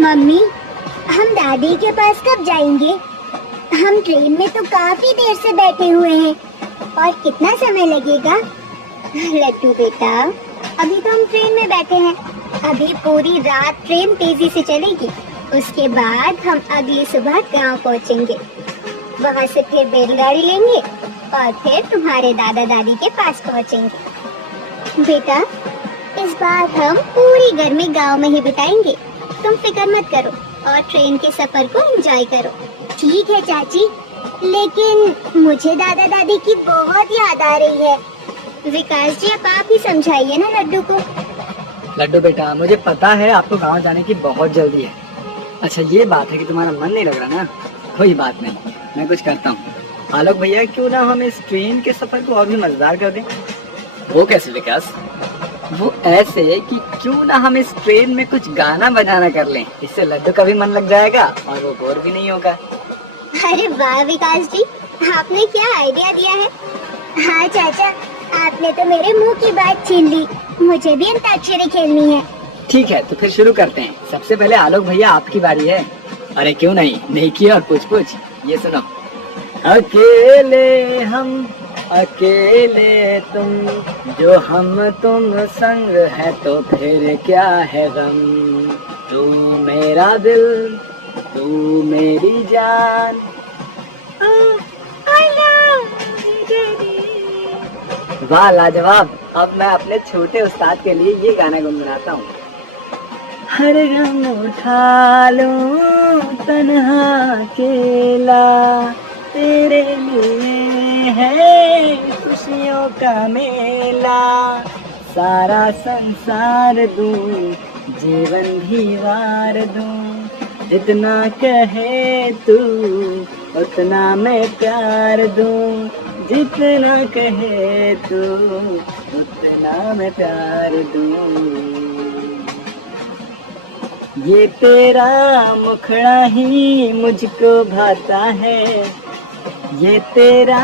Mummy, हम दादी के पास कब जाएंगे? हम ट्रेन में तो काफी देर से बैठे हुए हैं और कितना समय लगेगा? लड्डू बेटा, अभी तो हम ट्रेन में बैठे हैं। अभी पूरी रात ट्रेन तेजी से चलेगी। उसके बाद हम अगली सुबह गांव पहुंचेंगे। वहां से फिर बैलगाड़ी लेंगे और फिर तुम्हारे दादा दादी के पास पहुंचेंगे। बेटा, इस बार हम पूरी गर्मी गांव में ही बिताएंगे। तुम फिक्र मत करो और ट्रेन के सफर को एंजॉय करो। ठीक है चाची, लेकिन मुझे दादा दादी की बहुत याद आ रही है। विकास जी, अब आप ही समझाइए ना लड्डू को। लड्डू बेटा, मुझे पता है आपको गांव जाने की बहुत जल्दी है। अच्छा, ये बात है कि तुम्हारा मन नहीं लग रहा ना? कोई बात नहीं, मैं कुछ करता हूँ। आलोक भैया, क्यों ना हम इस ट्रेन के सफर को और भी मजेदार कर दें? वो कैसे विकास? वो ऐसे कि क्यों ना हम इस ट्रेन में कुछ गाना बजाना कर लें। इससे लड्डू का भी मन लग जाएगा और वो बोर भी नहीं होगा। अरे वाह विकास जी, आपने क्या आइडिया दिया है। हाँ चाचा, आपने तो मेरे मुंह की बात छीन ली। मुझे भी अंताक्षरी खेलनी है। ठीक है, तो फिर शुरू करते हैं। सबसे पहले आलोक भैया, आपकी बारी है। अरे क्यों नहीं, नेकी और पूछ पूछ। ये सुनो। अकेले हम अकेले तुम, जो हम तुम संग है तो फिर क्या है गम। तू मेरा दिल, तू मेरी जान। वाह लाजवाब। अब मैं अपने छोटे उस्ताद के लिए ये गाना गुनगुनाता हूँ। हर गम उठा लूं तन्हा अकेला, तेरे लिए है खुशियों का मेला। सारा संसार दूं, जीवन भी वार दूं। जितना कहे तू उतना मैं प्यार दूं। जितना कहे तू उतना मैं प्यार दूं। ये तेरा मुखड़ा ही मुझको भाता है। ये तेरा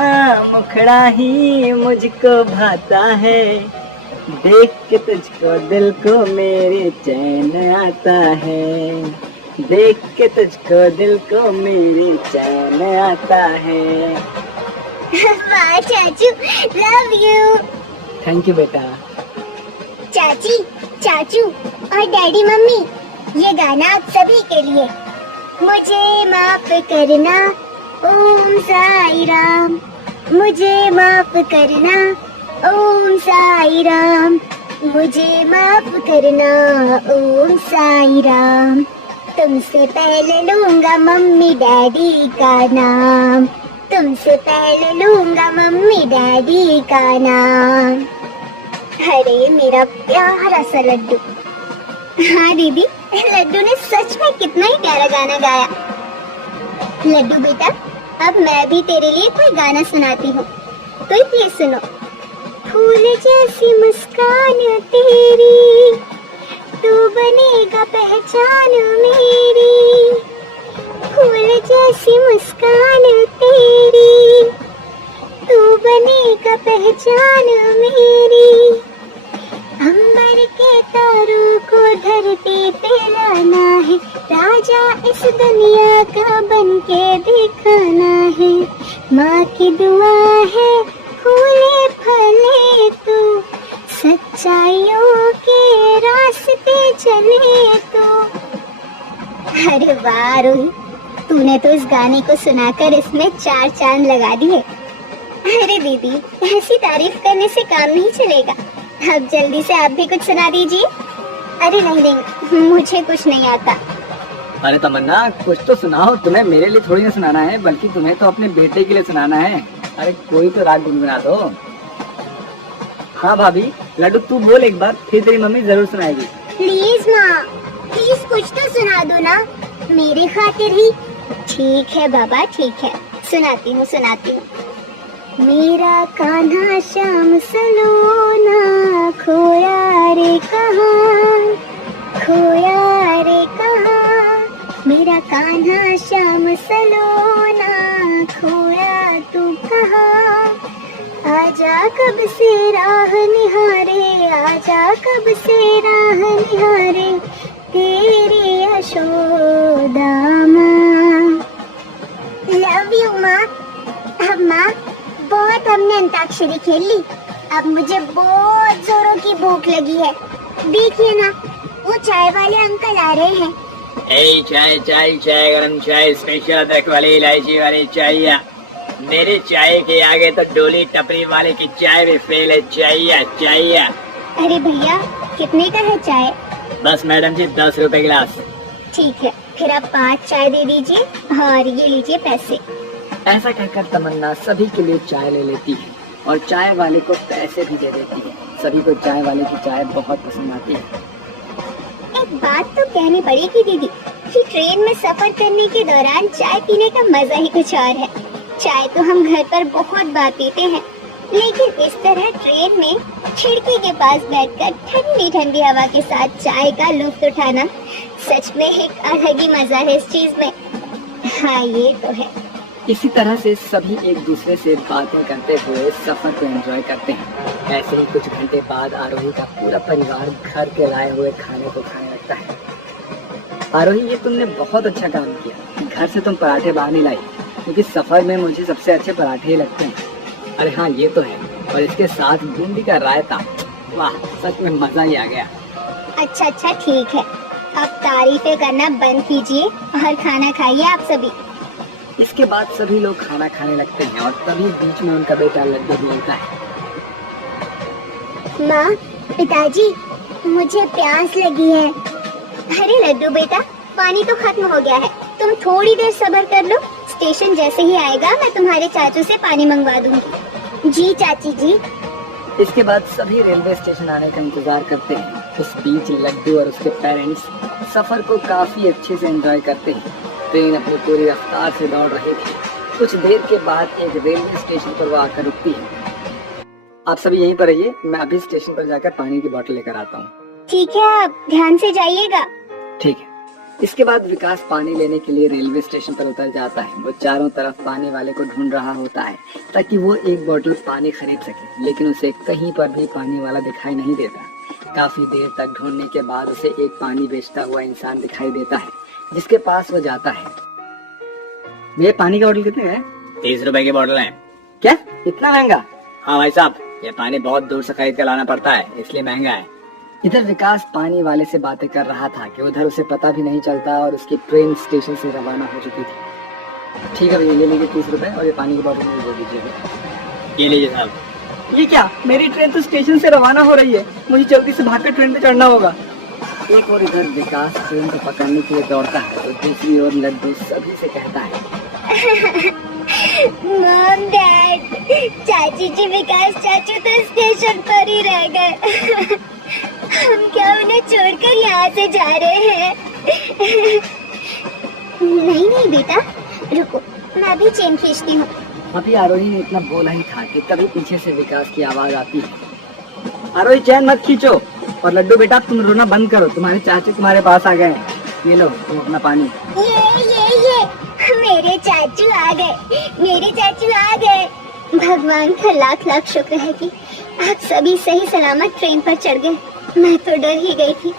मुखड़ा ही मुझको भाता है। देख के तुझको दिल को मेरे चैन आता है। देख के तुझको दिल को मेरे चैन आता है। वाह चाचू, लव यू। थैंक यू बेटा। चाची, चाचू और डैडी मम्मी, ये गाना आप सभी के लिए। मुझे माफ करना ओम साई राम, मुझे माफ करना ओम साई राम, मुझे माफ करना ओम साई राम। तुमसे पहले लूंगा मम्मी डैडी का नाम। तुमसे पहले लूंगा मम्मी डैडी का नाम। अरे मेरा प्यारा सा लड्डू। हाँ दीदी, लड्डू ने सच में कितना ही प्यारा गाना गाया। लड्डू बेटा, अब मैं भी तेरे लिए कोई गाना सुनाती हूँ, तो ये सुनो। फूल जैसी मुस्कान तेरी, तू बनेगा पहचान मेरी। फूल जैसी मुस्कान तेरी, तू बनेगा पहचान मेरी। अंबर के तारों को धरती पे लाना है, राजा इस दुनिया का बन के दिखाना है। माँ की दुआ है फूले फले तू, सच्चाइयों के रास्ते चले तो। अरे वाह रोही, तूने तो इस गाने को सुनाकर इसमें 4 चांद लगा दिए। अरे दीदी, ऐसी तारीफ करने से काम नहीं चलेगा। अब जल्दी से आप भी कुछ सुना दीजिए। अरे नहीं नहीं, मुझे कुछ नहीं आता। अरे तमन्ना, कुछ तो सुनाओ। तुम्हें मेरे लिए थोड़ी ना सुनाना है, बल्कि तुम्हें तो अपने बेटे के लिए सुनाना है। अरे कोई तो राग गुनगुना दो। हाँ भाभी, लड्डू तू बोल एक बार, फिर तेरी मम्मी जरूर सुनाएगी। प्लीज माँ, प्लीज कुछ तो सुना दो ना, मेरे खातिर ही। ठीक है बाबा, ठीक है, सुनाती हूँ सुनाती हूँ। मेरा कान्हा श्याम सलोना, खोया रे कहाँ, खोया रे कहाँ। मेरा कान्हा श्याम सलोना, खोया तू कहाँ। आजा कब से राह निहारे, आजा कब से राह निहारे, तेरी यशोदा माँ। लव यू माँ। अब माँ, बहुत हमने अंताक्षरी खेल ली, अब मुझे बहुत जोरों की भूख लगी है। देखिए ना, वो चाय वाले अंकल आ रहे हैं। ए चाय चाय चाय, गरम चाय, स्पेशल अदरक वाली, इलायची वाली चाय। मेरे चाय के आगे तो डोली टपरी वाले की चाय भी फेल है। चाय चाय। अरे भैया, कितने का है चाय? बस मैडम जी 10 रुपए गिलास। ठीक है, फिर आप 5 चाय दे दीजिए और ये लीजिए पैसे। ऐसा कहकर तमन्ना सभी के लिए चाय ले लेती है और चाय वाले को पैसे भी दे देती है। सभी को चाय वाले की चाय बहुत पसंद आती है। एक बात तो कहनी पड़ेगी दीदी कि ट्रेन में सफर करने के दौरान चाय पीने का मजा ही कुछ और है। चाय तो हम घर पर बहुत बार पीते हैं, लेकिन इस तरह ट्रेन में खिड़की के पास बैठकर ठंडी ठंडी हवा के साथ चाय का लुत्फ उठाना सच में एक अलग ही मजा है इस चीज में। हाँ, ये तो है। इसी तरह से सभी एक दूसरे से बातें करते हुए सफर को एंजॉय करते हैं। ऐसे ही कुछ घंटे बाद आरोही का पूरा परिवार घर के लाए हुए खाने को खाने लगता है। आरोही, ये तुमने बहुत अच्छा काम किया। घर से तुम पराठे बाहर नहीं लाई, क्योंकि सफर में मुझे सबसे अच्छे पराठे ही लगते हैं। अरे हाँ, ये तो है। और इसके साथ बूंदी का रायता, वाह, सच में मजा ही आ गया। अच्छा ठीक है, अब तारीफें करना बंद कीजिए और खाना खाइए आप सभी। इसके बाद सभी लोग खाना खाने लगते हैं और तभी बीच में उनका बेटा लड्डू बोलता है। माँ, पिताजी, मुझे प्यास लगी है। अरे लड्डू बेटा, पानी तो खत्म हो गया है, तुम थोड़ी देर सब्र कर लो। स्टेशन जैसे ही आएगा मैं तुम्हारे चाचू से पानी मंगवा दूंगी। जी चाची जी। इसके बाद सभी रेलवे स्टेशन आने का इंतजार करते हैं। उस बीच लड्डू और उसके पेरेंट्स सफर को काफी अच्छे से एंजॉय करते हैं। ट्रेन अपनी पूरी रफ्तार से दौड़ रही थी। कुछ देर के बाद एक रेलवे स्टेशन पर वो आकर रुकती है। आप सभी यहीं पर रहिए, मैं अभी स्टेशन पर जाकर पानी की बोतल लेकर आता हूँ। ठीक है, आप ध्यान से जाइएगा। ठीक है। इसके बाद विकास पानी लेने के लिए रेलवे स्टेशन पर उतर जाता है। वो चारों तरफ पानी वाले को ढूंढ रहा होता है ताकि वो एक बोतल पानी खरीद सके, लेकिन उसे कहीं पर भी पानी वाला दिखाई नहीं देता। काफी देर तक ढूंढने के बाद उसे एक पानी बेचता हुआ इंसान दिखाई देता है, जिसके पास वो जाता है। ये पानी का बोतल कितने का है? 30 रुपए की बोतल है। क्या, इतना महंगा? हाँ भाई साहब, ये पानी बहुत दूर से खरीद कर लाना पड़ता है, इसलिए महंगा है। इधर विकास पानी वाले से बातें कर रहा था कि उधर उसे पता भी नहीं चलता और उसकी ट्रेन स्टेशन से रवाना हो चुकी थी। ठीक है भैया, ये लीजिए 30 रुपए और ये पानी की बोतल मुझे दे दीजिए। ये लीजिए साहब। ये क्या, मेरी ट्रेन तो स्टेशन से रवाना हो रही है, मुझे जल्दी से भागकर ट्रेन पे चढ़ना होगा। एक और इधर विकास ट्रेन को पकड़ने के लिए दौड़ता है तो दूसरी ओर लड्डू सभी से कहता है, मॉम डैड, चाची जी, विकास चाचू तो स्टेशन पर ही रह गए। हम क्या उन्हें छोड़कर यहाँ से जा रहे हैं? नहीं बेटा, रुको, मैं अभी चेन खींचती हूँ। अभी आरोही ने इतना बोला ही था कि तभी पीछे से विकास की आवाज आती है, आरोही चैन मत खींचो। और लड्डू बेटा, तुम रोना बंद करो, तुम्हारे चाचू तुम्हारे पास आ गए हैं। ये लो तुम अपना पानी। ये मेरे चाचू आ गए, मेरे चाचू आ गए। भगवान का लाख लाख शुक्र है कि आप सभी सही सलामत ट्रेन पर चढ़ गए। मैं तो डर ही गई थी।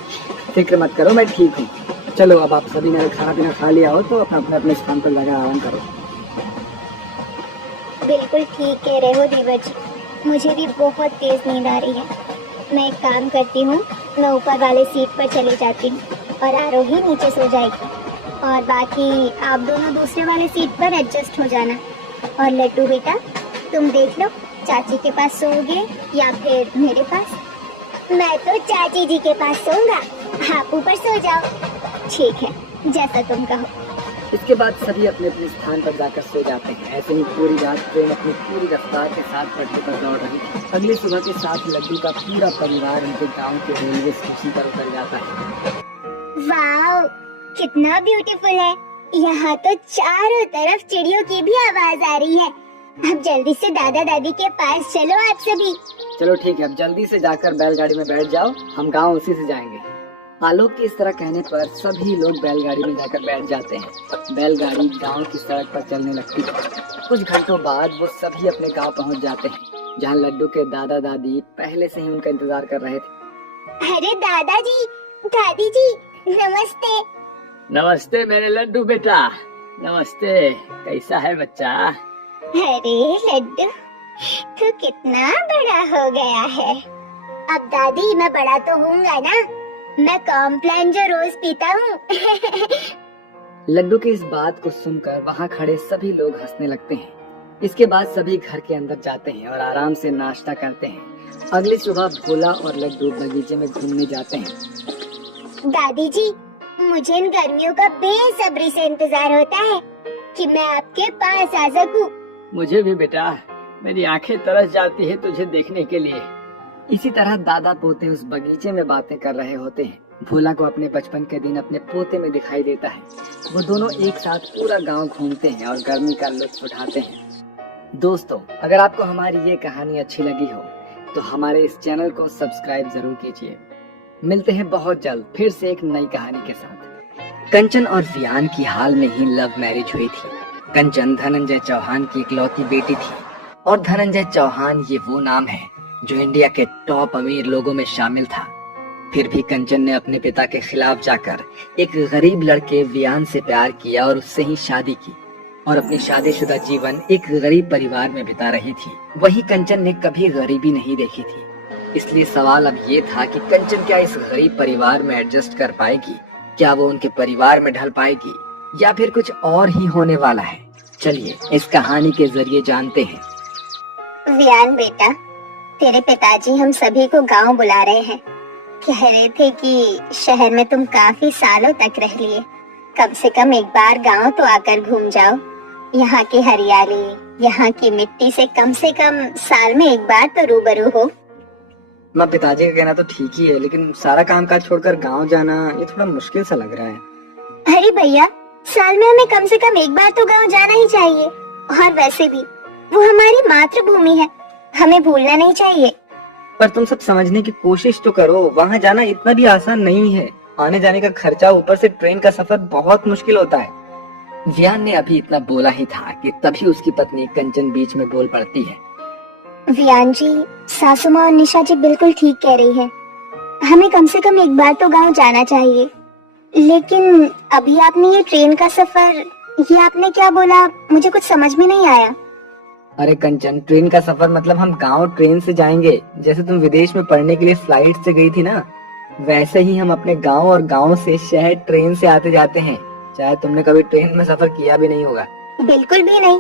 फिक्र मत करो, मैं ठीक हूँ। चलो, अब आप सभी ने खाना पीना खा लिया हो तो अपने अपने स्थान पर जाकर आराम करो। बिल्कुल ठीक कह रहे हो देवर जी, मुझे भी बहुत तेज नींद आ रही है। मैं एक काम करती हूँ, मैं ऊपर वाले सीट पर चली जाती हूँ और आरोही नीचे सो जाएगी, और बाकी आप दोनों दूसरे वाले सीट पर एडजस्ट हो जाना। और लड्डू बेटा, तुम देख लो चाची के पास सोओगे या फिर मेरे पास। मैं तो चाची जी के पास सोऊंगा, आप ऊपर सो जाओ। ठीक है, जैसा तुम कहो। इसके बाद सभी अपने अपने स्थान पर जाकर सो जाते हैं। ऐसे ही पूरी रात ट्रेन अपनी पूरी रफ्तार के साथ पटरी पर दौड़ रही थी। अगली सुबह के साथ लड्डू का पूरा परिवार उनके गांव के रेलवे स्टेशन पर उतर जाता है। वाओ, कितना ब्यूटीफुल है। यहाँ तो चारों तरफ चिड़ियों की भी आवाज आ रही है। अब जल्दी से दादा दादी के पास चलो आप सभी। चलो ठीक है, अब जल्दी से जाकर बैलगाड़ी में बैठ जाओ, हम गांव उसी से जाएंगे। आलोक के इस तरह कहने पर सभी लोग बैलगाड़ी में जाकर बैठ जाते हैं। बैलगाड़ी गांव की सड़क पर चलने लगती है। कुछ घंटों बाद वो सभी अपने गांव पहुंच जाते हैं, जहां लड्डू के दादा दादी पहले से ही उनका इंतजार कर रहे थे। अरे दादाजी, दादी जी, नमस्ते। नमस्ते मेरे लड्डू बेटा, नमस्ते। कैसा है बच्चा? अरे लड्डू, तू कितना बड़ा हो गया है। अब दादी मैं बड़ा तो हूँगा ना, मैं कॉम्प्लान जो रोज पीता हूँ। लड्डू की इस बात को सुनकर वहाँ खड़े सभी लोग हंसने लगते हैं। इसके बाद सभी घर के अंदर जाते हैं और आराम से नाश्ता करते हैं। अगली सुबह भोला और लड्डू बगीचे में घूमने जाते हैं। दादी जी, मुझे इन गर्मियों का बेसब्री से इंतजार होता है कि मैं आपके पास आ सकूं। मुझे भी बेटा, मेरी आंखें तरस जाती है तुझे देखने के लिए। इसी तरह दादा पोते उस बगीचे में बातें कर रहे होते हैं। भोला को अपने बचपन के दिन अपने पोते में दिखाई देता है। वो दोनों एक साथ पूरा गांव घूमते हैं और गर्मी का लुत्फ उठाते हैं। दोस्तों, अगर आपको हमारी ये कहानी अच्छी लगी हो तो हमारे इस चैनल को सब्सक्राइब जरूर कीजिए। मिलते हैं बहुत जल्द फिर से एक नई कहानी के साथ। कंचन और वियान की हाल में ही लव मैरिज हुई थी। कंचन धनंजय चौहान की इकलौती बेटी थी और धनंजय चौहान ये वो नाम है जो इंडिया के टॉप अमीर लोगों में शामिल था। फिर भी कंचन ने अपने पिता के खिलाफ जाकर एक गरीब लड़के वियान से प्यार किया और उससे ही शादी की और अपनी शादीशुदा जीवन एक गरीब परिवार में बिता रही थी। वही कंचन ने कभी गरीबी नहीं देखी थी, इसलिए सवाल अब ये था कि कंचन क्या इस गरीब परिवार में एडजस्ट कर पाएगी? क्या वो उनके परिवार में ढल पाएगी या फिर कुछ और ही होने वाला है? चलिए इस कहानी के जरिए जानते हैं। वियान बेटा, तेरे पिताजी हम सभी को गांव बुला रहे हैं। कह रहे थे कि शहर में तुम काफी सालों तक रह लिए, कम से कम एक बार गांव तो आकर घूम जाओ। यहाँ की हरियाली, यहाँ की मिट्टी से कम साल में एक बार तो रूबरू हो। माँ, पिताजी का कहना तो ठीक ही है, लेकिन सारा कामकाज छोड़कर गांव जाना ये थोड़ा मुश्किल सा लग रहा है। अरे भैया, साल में हमें कम से कम एक बार तो गांव जाना ही चाहिए। और वैसे भी वो हमारी मातृभूमि है, हमें भूलना नहीं चाहिए। पर तुम सब समझने की कोशिश तो करो, वहाँ जाना इतना भी आसान नहीं है। आने जाने का खर्चा, ऊपर से ट्रेन का सफर बहुत मुश्किल होता है। वियान ने अभी इतना बोला ही था कि तभी उसकी पत्नी कंचन बीच में बोल पड़ती है। वियान जी, सासू माँ और निशा जी बिल्कुल ठीक कह रही है, हमें कम से कम एक बार तो गांव जाना चाहिए। लेकिन अभी आपने ये ट्रेन का सफर, ये आपने क्या बोला, मुझे कुछ समझ में नहीं आया। अरे कंचन, ट्रेन का सफर मतलब हम गांव ट्रेन से जाएंगे। जैसे तुम विदेश में पढ़ने के लिए फ्लाइट से गई थी ना, वैसे ही हम अपने गांव और गांव से शहर ट्रेन से आते जाते हैं। चाहे तुमने कभी ट्रेन में सफर किया भी नहीं होगा। बिल्कुल भी नहीं,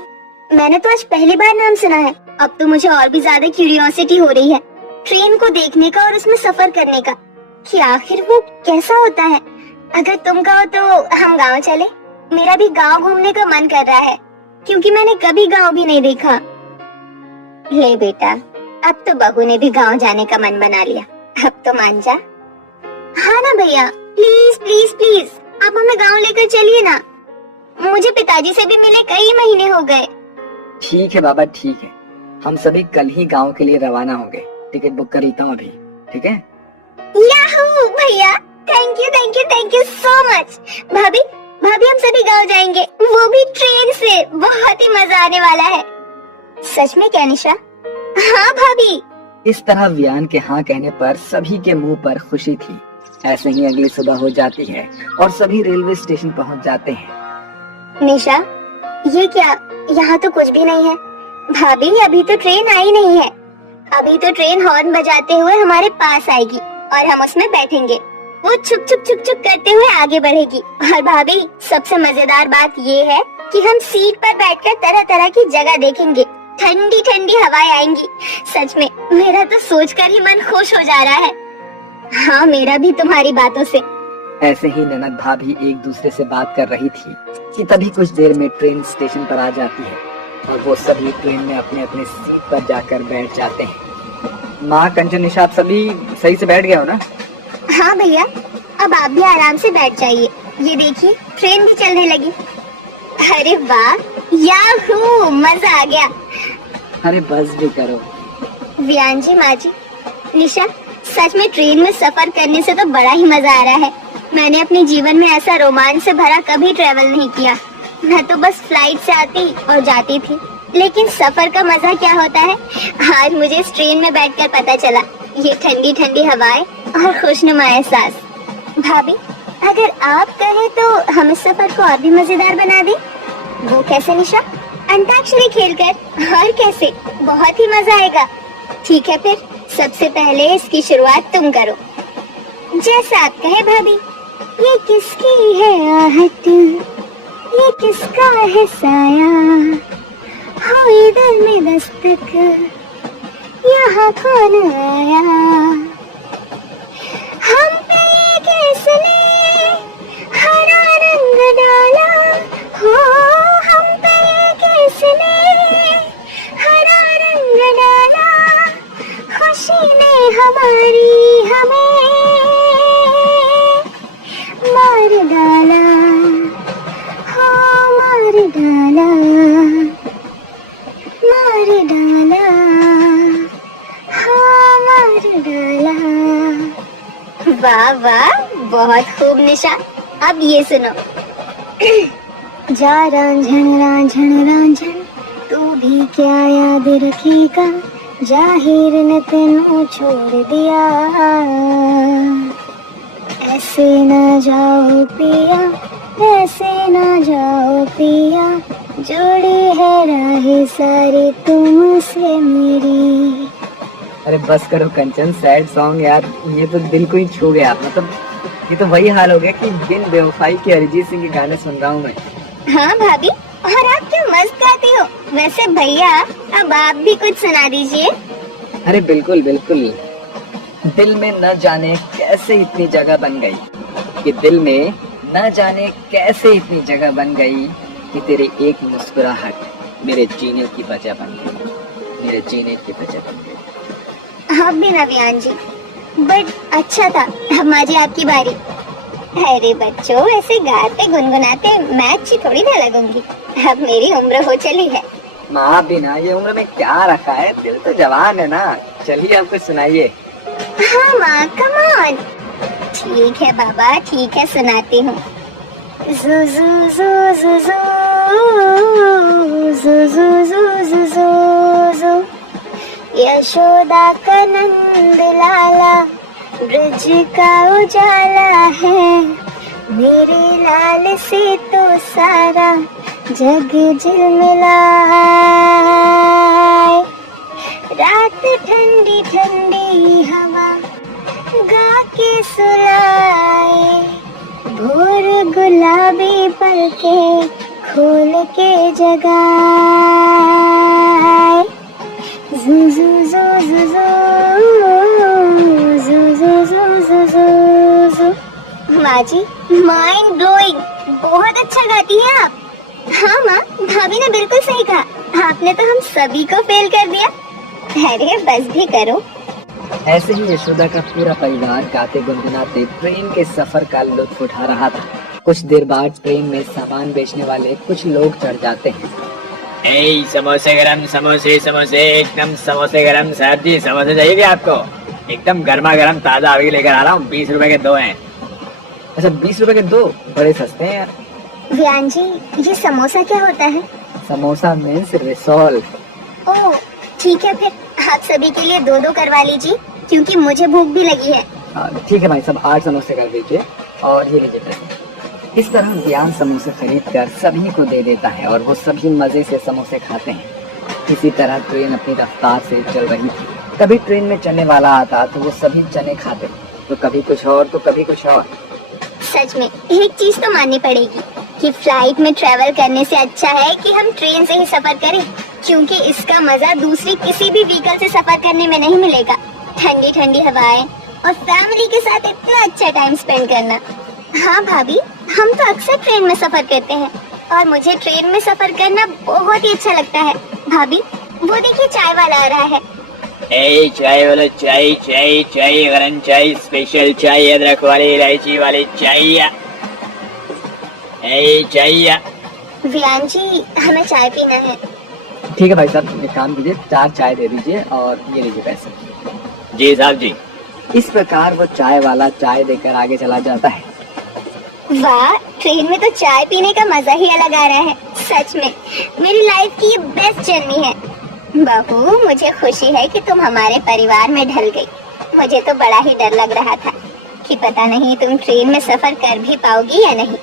मैंने तो आज पहली बार नाम सुना है। अब तो मुझे और भी ज्यादा क्यूरियोसिटी हो रही है ट्रेन को देखने का और उसमें सफर करने का, कि आखिर वो कैसा होता है। अगर तुम कहो तो हम गाँव चले, मेरा भी गाँव घूमने का मन कर रहा है, क्योंकि मैंने कभी गाँव भी नहीं देखा। ले बेटा, अब तो बहू ने भी गाँव जाने का मन बना लिया, अब तो मान जा। हाँ ना भैया, प्लीज प्लीज प्लीज, आप हमें गाँव लेकर चलिए ना। मुझे पिताजी से भी मिले कई महीने हो गए। ठीक है बाबा, ठीक है, हम सभी कल ही गांव के लिए रवाना होंगे। टिकट बुक कर लेता हूँ अभी, ठीक है? याहू भैया, थैंक यू सो मच। भाभी भाभी, हम सभी गाँव जाएंगे, वो भी ट्रेन से। बहुत ही मजा आने वाला है। सच में क्या निशा? हाँ भाभी। इस तरह वियान के हाँ कहने पर सभी के मुंह पर खुशी थी। ऐसे ही अगली सुबह हो जाती है और सभी रेलवे स्टेशन पहुंच जाते हैं। निशा, ये क्या, यहाँ तो कुछ भी नहीं है। भाभी, अभी तो ट्रेन आई नहीं है। अभी तो ट्रेन हॉर्न बजाते हुए हमारे पास आएगी और हम उसमें बैठेंगे। वो छुप छुप करते हुए आगे बढ़ेगी। और भाभी, सबसे मजेदार बात ये है कि हम सीट पर बैठकर तरह तरह की जगह देखेंगे। ठंडी ठंडी हवाएं आएंगी। सच में मेरा तो सोचकर ही मन खुश हो जा रहा है। हाँ, मेरा भी तुम्हारी बातों से। ऐसे ही ननद भाभी एक दूसरे से बात कर रही थी कि तभी कुछ देर में ट्रेन स्टेशन पर आ जाती है और वो सभी ट्रेन में अपने अपने सीट पर जाकर बैठ जाते हैं। माँ, कंचन, निशा, आप सभी सही से बैठ गए हो ना? हाँ भैया, अब आप भी आराम से बैठ जाइए। ये देखिए, ट्रेन भी चलने लगी। अरे वाह, याहू, मजा आ गया। अरे बस भी करो। वियान जी, माँ जी, निशा, सच में ट्रेन में सफर करने से तो बड़ा ही मजा आ रहा है। मैंने अपने जीवन में ऐसा रोमांच से भरा कभी ट्रेवल नहीं किया। मैं तो बस फ्लाइट से आती और जाती थी, लेकिन सफर का मजा क्या होता है आज मुझे इस ट्रेन में बैठकर पता चला। ये ठंडी ठंडी हवाएं और खुशनुमा एहसास। भाभी, अगर आप कहें तो हम इस सफर को और भी मजेदार बना दें। वो कैसे निशा? अंताक्षरी खेलकर। और कैसे? बहुत ही मजा आएगा। ठीक है फिर सबसे पहले इसकी शुरुआत तुम करो। जैसा आप कहे भाभी। ये किसकी है आहट, ये किसका है साया, हुई दिल में दस्तक, यहाँ कौन आया, हम पे ये किसने हरा रंग डाला, हो हम पे ये किसने हरा रंग डाला, खुशी ने हमारी हमें मार डाला, हो मार डाला, मार डाला, हाँ मार डाला। वाह वाह, बहुत खूब निशा। अब ये सुनो। जा रांझन रांझन रांझन, तू भी क्या याद रखेगा, जाहिर ने तेनू छोड़ दिया, ऐसे ना जाओ पिया, ऐसे ना जाओ पिया, जोड़ी है राहें सारी तुमसे मेरी। अरे बस करो कंचन, सैड सॉन्ग यार, ये तो दिल को ही छू गया। मतलब ये तो वही हाल हो गया कि बिन बेवफाई के अरिजीत सिंह के गाने सुन रहा हूँ मैं। हाँ भाभी, और आप क्यों मस्त गाती हो। वैसे भैया अब आप भी कुछ सुना दीजिए। अरे बिल्कुल बिल्कुल। दिल में न जाने कैसे इतनी जगह बन गई, कि दिल में न जाने कैसे इतनी जगह बन गई, कि तेरी एक मुस्कुराहट मेरे जीने की वजह बन गई, मेरे जीने की वजह बन गई। आप भी नव्यान जी, बट अच्छा था। अब माजी आपकी बारी। अरे बच्चों, ऐसे गाते गुनगुनाते मैं अच्छी थोड़ी ना लगूंगी। अब मेरी उम्र हो चली है। माँ बिना ये उम्र में क्या रखा है, दिल तो जवान है ना। चलिए अब कुछ सुनाइए। हाँ माँ, कम ऑन। ठीक है बाबा, ठीक है, सुनाती हूँ। जू जू जू जू जू जू जू जू जू जू जू, यशोदा का नंद लाला, ब्रज का उजाला है, मेरे लाल से तो सारा जग झिलमिलाए, रात ठंडी ठंडी हवा गा के सुलाए, भोर गुलाबी पलके खोल के जगाए, जू जू जू जू जू जू जू जू जू जू। माँ जी, माइंड ब्लोइंग, बहुत अच्छा गाती हैं आप। हाँ माँ, भाभी ने बिल्कुल सही कहा, आपने तो हम सभी को फेल कर दिया। अरे बस भी करो। ऐसे ही यशोदा का पूरा परिवार गाते गुनगुनाते ट्रेन के सफर का लुत्फ उठा रहा था। कुछ देर बाद ट्रेन में सामान बेचने वाले कुछ लोग चढ़ जाते हैं। ए समोसे गरम, समोसे समोसे एकदम समोसे गरम। साहब जी समोसे चाहिए भी आपको? एकदम गर्मा गर्म ताजा अभी लेकर आ रहा हूँ। 20 रुपए के 2 हैं। अच्छा 20 रुपए के 2? बड़े सस्ते हैं यार। व्यान जी, ये समोसा क्या होता है? Samosa means Ri Sol. ओह ठीक है, फिर आप सभी के लिए 2-2 करवा लीजिए, क्योंकि मुझे भूख भी लगी है। ठीक है भाई, सब 8 समोसे कर दीजिए और ये लीजिए पैसे। इस तरह व्यान समोसे खरीद कर सभी को दे देता है और वो सभी मजे से समोसे खाते हैं। इसी तरह ट्रेन अपनी रफ्तार से चल रही थी। कभी ट्रेन में चने वाला आता तो वो सभी चने खाते, तो कभी कुछ और तो कभी कुछ और। सच में एक चीज तो माननी पड़ेगी कि फ्लाइट में ट्रेवल करने से अच्छा है कि हम ट्रेन से ही सफर करें, क्योंकि इसका मजा दूसरी किसी भी व्हीकल से सफर करने में नहीं मिलेगा। ठंडी ठंडी हवाएं और फैमिली के साथ इतना अच्छा टाइम स्पेंड करना। हाँ भाभी, हम तो अक्सर ट्रेन में सफर करते हैं और मुझे ट्रेन में सफर करना बहुत ही अच्छा लगता है। भाभी वो देखिए चाय वाला आ रहा है। ए चाय वाला, चाय चाय चाय गरम चाय, स्पेशल चाय, अदरक वाली, इलायची वाली चाय। ए चाय। व्यान जी, हमें चाय पीना है। ठीक है भाई साहब, एक काम कीजिए, 4 चाय दे दीजिए और ये लीजिए पैसे। जी साहब जी। इस प्रकार वो चाय वाला चाय देकर आगे चला जाता है। वाह, ट्रेन में तो चाय पीने का मजा ही अलग आ रहा है। सच में मेरी लाइफ की ये बेस्ट जर्नी है। बहू, मुझे खुशी है कि तुम हमारे परिवार में ढल गई। मुझे तो बड़ा ही डर लग रहा था कि पता नहीं तुम ट्रेन में सफर कर भी पाओगी या नहीं,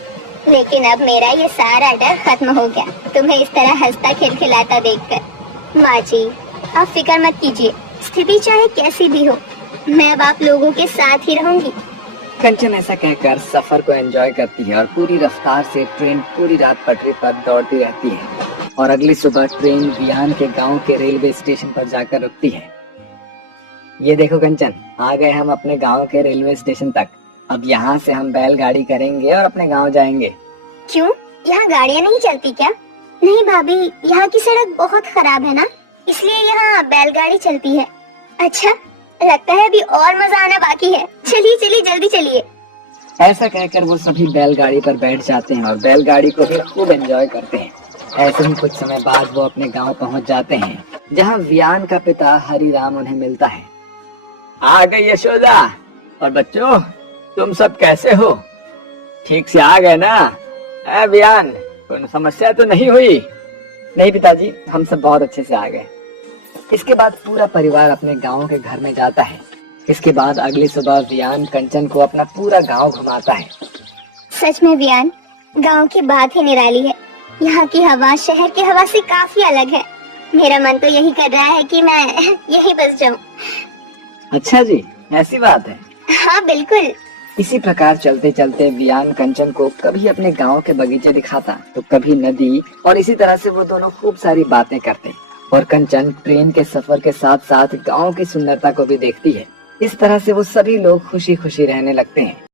लेकिन अब मेरा ये सारा डर खत्म हो गया तुम्हें इस तरह हंसता खिलखिलाता देखकर। माँ जी, आप फिक्र मत कीजिए, स्थिति चाहे कैसी भी हो, मैं अब आप लोगों के साथ ही रहूंगी। कंचन ऐसा कहकर सफर को एंजॉय करती है और पूरी रफ्तार से ट्रेन पूरी रात पटरी पर दौड़ती रहती है और अगली सुबह ट्रेन वियान के गांव के रेलवे स्टेशन पर जाकर रुकती है। ये देखो कंचन, आ गए हम अपने गांव के रेलवे स्टेशन तक। अब यहाँ से हम बैलगाड़ी करेंगे और अपने गांव जाएंगे। क्यों, यहाँ गाड़ियाँ नहीं चलती क्या? नहीं भाभी, यहाँ की सड़क बहुत खराब है ना, इसलिए यहाँ बैलगाड़ी चलती है। अच्छा, लगता है अभी और मजा आना बाकी है। चलिए चलिए जल्दी चलिए। ऐसा कहकर वो सभी बैलगाड़ी पर बैठ जाते हैं और बैलगाड़ी को भी खूब एंजॉय करते हैं। ऐसे ही कुछ समय बाद वो अपने गांव पहुंच जाते हैं, जहां वियान का पिता हरिराम उन्हें मिलता है। आ गई यशोदा। और बच्चों, तुम सब कैसे हो? ठीक से आ गए ना? वियान, कोई समस्या तो नहीं हुई? नहीं पिताजी, हम सब बहुत अच्छे से आ गए। इसके बाद पूरा परिवार अपने गांव के घर में जाता है। इसके बाद अगली सुबह वियान कंचन को अपना पूरा गांव घुमाता है। सच में वियान, गांव की बात ही निराली है। यहाँ की हवा शहर की हवा से काफी अलग है। मेरा मन तो यही कर रहा है कि मैं यहीं बस जाऊं। अच्छा जी, ऐसी बात है? हाँ बिल्कुल। इसी प्रकार चलते चलते वियान कंचन को कभी अपने गांव के बगीचे दिखाता तो कभी नदी, और इसी तरह से वो दोनों खूब सारी बातें करते और कंचन ट्रेन के सफर के साथ साथ गांव की सुंदरता को भी देखती है। इस तरह से वो सभी लोग खुशी खुशी रहने लगते हैं।